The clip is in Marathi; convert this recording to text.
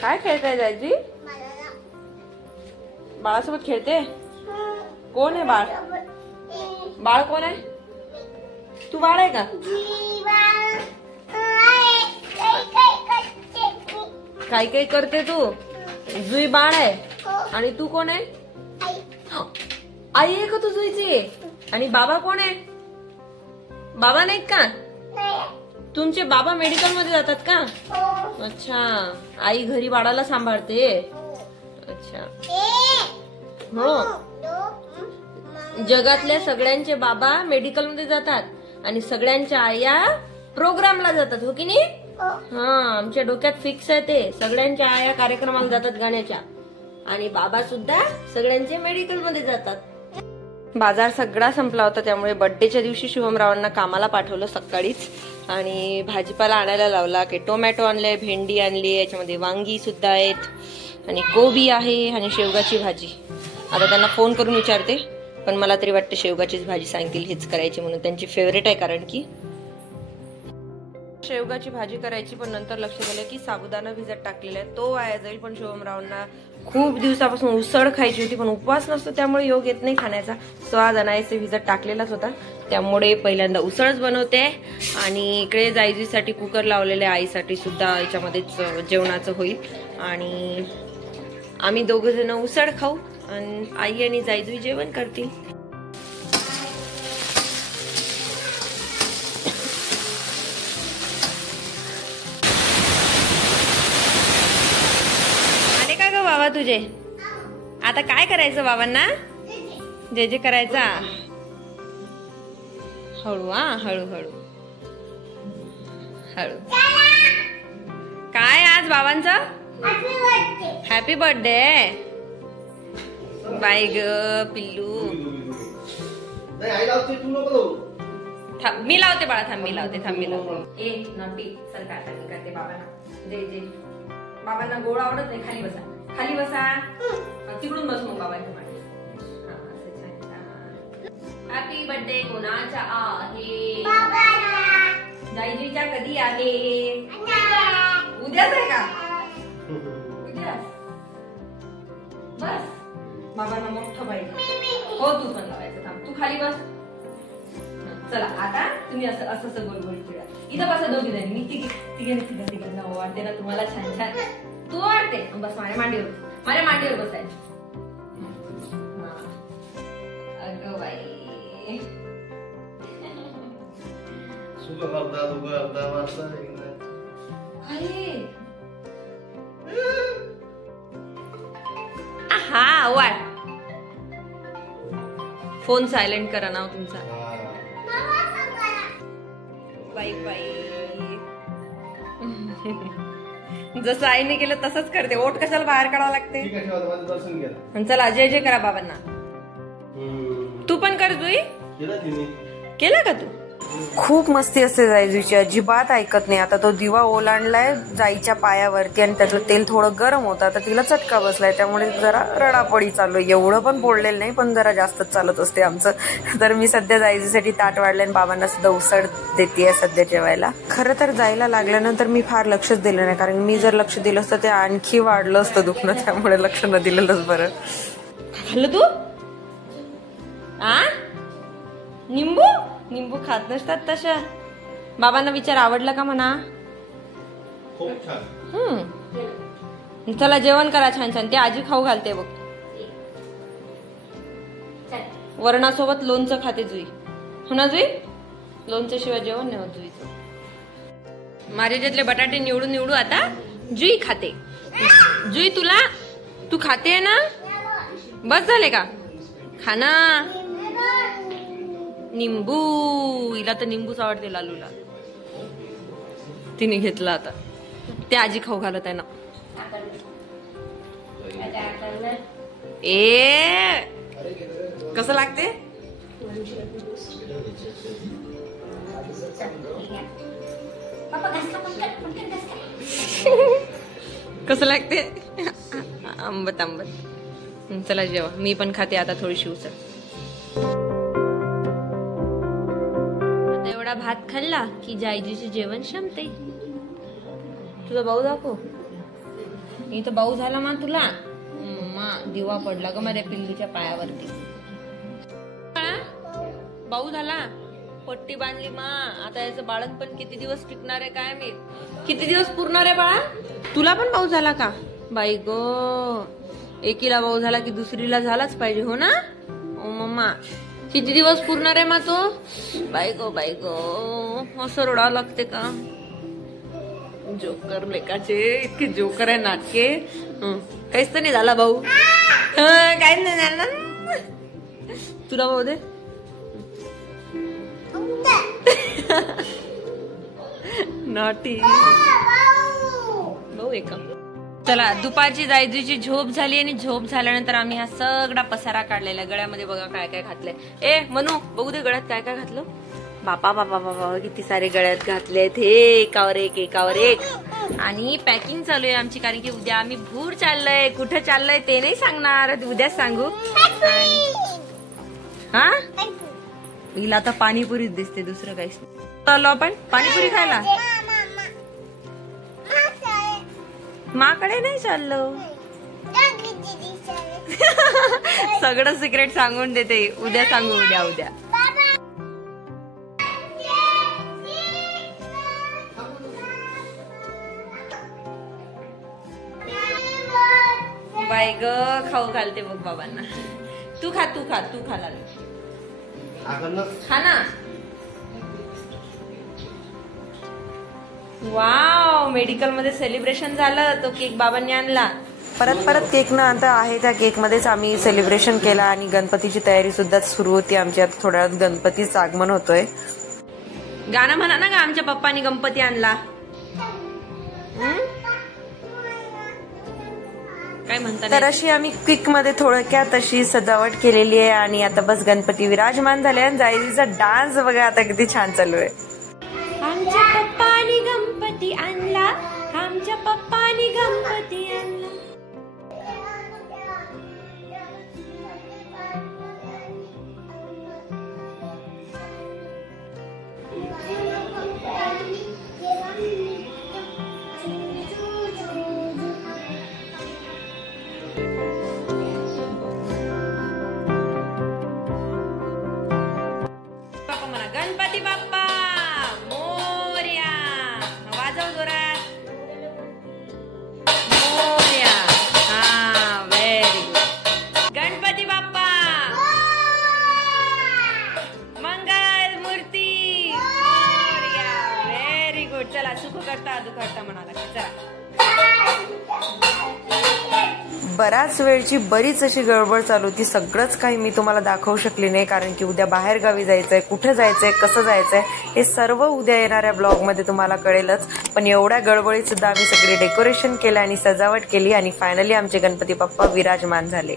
काय खेळताय जायजी? बाळासोबत खेळते? कोण आहे बाळ? बाळ कोण आहे? तू बाळ आहे का? काय काय करते तू? जुई बाळ आहे आणि तू कोण आहे? आई आहे का तू जुईची? आणि बाबा कोण आहे? बाबा नाहीत का? तुमचे बाबा मेडिकल मध्ये जातात का? अच्छा, आई घरी बाळाला सांभाळते. अच्छा हो. जगातल्या सगळ्यांचे बाबा मेडिकल मध्ये जातात आणि सगळ्यांच्या आया प्रोग्रामला जातात, हो की नाही? हा, आमच्या डोक्यात फिक्स आहे ते. सगळ्यांच्या आया कार्यक्रमाला जातात गाण्याच्या आणि बाबा सुद्धा सगळ्यांचे मेडिकल मध्ये जातात. बाजार सगळा संपला होता, त्यामुळे बर्थडेच्या दिवशी शुभमरावांना कामाला पाठवलं सकाळीच आणि भाजीपाला आणायला लावला. की टोमॅटो आणले, भेंडी आणली, याच्यामध्ये वांगी सुद्धा आहेत आणि गोबी आहे आणि शेवगाची भाजी. आता त्यांना फोन करून विचारते, पण मला तरी वाटतं शेवगाचीच भाजी सांगतील हेच करायची म्हणून. त्यांची फेवरेट आहे, कारण की शेवगाची भाजी करायची. पण नंतर लक्षात आलं की साबुदाणा भिजत टाकलेला आहे, तो वाया जाईल. पण शुभमरावांना खूप दिवसापासून उसळ खायची होती, पण उपवास नसतो त्यामुळे योग येत नाही खाण्याचा. सो आज अनायसे भिजत टाकलेलाच होता, त्यामुळे पहिल्यांदा उसळच बनवते. आणि इकडे जायजीसाठी कुकर लावलेले, आईसाठी सुद्धा याच्यामध्येच जेवणाचं होईल. आणि आम्ही दोघं जण उसळ खाऊ आणि आई आणि जायजू जेवण करतील. बाबा तुझे आता काय करायचं? बाबांना जे जे करायचा. हळू हा, हळू हळू हळू. काय आज बाबांचं हॅपी बर्थडे? बाय ग पिल्लू. मी लावते बाळा, थांब मी लावते, थांब मी लावते. ए नॉटी सरकार करते बाबांना. जे जे बाबांना गोड आवडत नाही. खाली बसा, खाली बसा. तिकडून बस मग बाबांच्या मागे. हॅपी बर्थडे कोणाचा आहे? जायजीच्या कधी आहे? उद्याच आहे का? उद्या बस. बाबांना मोठं पाहिजे. हो तू पण लावायचं. थांब तू खाली बस. चला आता तुम्ही असं असं असं गोल गोल फिरा. इथं बसा दोघी जणी. मी तिघांना वाटते ना तुम्हाला छान छान. तू वाटते बस माझ्या मांडीवर, माझ्या मांडीवर बसायचं. अगं बाई हा वाट. फोन सायलेंट करा नाव तुमचा. बाई बाई जसं आईने केलं तसंच करते. ओठ कशाला बाहेर काढावं लागते. चला जय जय करा बाबांना. तू पण कर जुई. केला का तू? खूप मस्ती असते जायजूची, अजिबात ऐकत नाही. आता तो दिवा ओलांडलाय जाईच्या पायावरती आणि त्याचं तेल थोडं गरम होतं. आता तिला चटका बसलाय, त्यामुळे जरा रडापडी चालू आहे. एवढं पण पोळलेलं नाही, पण जरा जास्तच चालत असते आमचं. तर मी सध्या जायजीसाठी ताट वाढले आणि बाबांना सुद्धा उसळ देतेय सध्या जेवायला. खरं तर जायला लागल्यानंतर मी फार लक्षच दिलं नाही, कारण मी जर लक्ष दिलं असतं ते आणखी वाढलं असतं दुखणं. त्यामुळे लक्ष न दिलेलंच बरं. खाल्लं तू? आ निंबू? निंबू खात नसतात तशा. बाबांना विचार आवडलं का म्हणा. खूप छान. चला जेवण करा छान छान. ते आजी खाऊ घालते बघ. वरणासोबत लोणचं खाते जुई. हो ना जुई? लोणच्या शिवाय जेवण नाही होत जुईचं. माझ्या ज्यातले बटाटे निवडू निवडू आता जुई खाते. जुई तुला तू खाते ना? बस झाले का? खाना. निंबू. हिला तर निंबूच आवडते लालूला. तिने घेतला आता. ते आजी खाऊ घालत आहे ना. ए कसं लागते? कसं लागते? आंबट आंबट. चला जेवा. मी पण खाते आता थोडीशी उसळ. एवढा भात खाल्ला की जायजीचे जेवण संपते. तुझा भाऊ दाखव. इथं भाऊ झाला मा तुला. मा दिवा पडला ग माझ्या पिल्लूच्या पायावरती. भाऊ झाला, पट्टी बांधली मा. आता याचं बाळणपण किती दिवस टिकणार आहे काय मी. किती दिवस पुरणार आहे बाळा. तुला पण भाऊ झाला का. बाई गो, एकीला भाऊ झाला की दुसरीला झालाच पाहिजे हो ना. ओ मम्मा किती दिवस पुरणार आहे मा तो. बाई गो असं रडावं लागते का. जोकर लेकाचे इतके जोकर आहे नाटके. काहीच तर नाही झाला भाऊ. काहीच नाही झालं. तुला भाऊ दे. नॉटी भाऊ एका. चला दुपारची जायजूची झोप झाली आणि झोप झाल्यानंतर आम्ही हा सगळा पसारा काढलेला. गळ्यामध्ये बघा काय काय घातलंय. ए मनू बघू दे गळ्यात काय काय घातलं. बापा बापा बाबा किती सारे गळ्यात घातलेत हे. एकावर एक. आणि पॅकिंग चालू आहे आमची, कारण की उद्या आम्ही भूर चाललोय. कुठं चाललोय ते नाही सांगणार, उद्या सांगू. हा हिला आता पाणीपुरीच दिसते, दुसरं काहीच नाही. चाललो आपण पाणीपुरी खायला. माकडे नाही चाललो. सगळं सिक्रेट सांगून देते. उद्या सांगू. उद्या बाई ग खाऊ घालते बघ बाबांना. तू खा खा ना. वाव, मेडिकल मध्ये सेलिब्रेशन झालं. तो केक बाबांनी आणला. परत केक न आणता आहे त्या केक मध्येच आम्ही सेलिब्रेशन केला. आणि गणपतीची तयारी सुद्धा सुरू होती आमची. आता थोड्या वेळात गणपतीचं आगमन होतोय. गाणं म्हणा ना ग, आमच्या पप्पानी गणपती आणला. काय म्हणता. तर अशी आम्ही क्विक मध्ये थोडक्यात अशी सजावट केलेली आहे. आणि आता बस गणपती विराजमान झाले. आणि जायजीचा डान्स बघा आता किती छान चालू आहे. आमच्या पप्पानी गणपती आणला. आमच्या पप्पानी गणपती आणला. गणपती बाप्पा मोरया. वाजव जोरात. मोरया. हा व्हेरी गुड. गणपती बाप्पा मंगल मूर्ती मोरया. Very good. चला सुख करता दुखता म्हणाला. चला बराच वेळची बरीच अशी गडबड चालू होती. सगळंच काही मी तुम्हाला दाखवू शकले नाही, कारण की उद्या बाहेर गावी जायचंय. कुठे जायचंय, कसं जायचंय हे सर्व उद्या येणाऱ्या ब्लॉग मध्ये तुम्हाला कळेलच. पण एवढ्या गडबडीत सुद्धा आम्ही सगळे डेकोरेशन केलं आणि सजावट केली. आणि फायनली आमचे गणपती बाप्पा विराजमान झाले.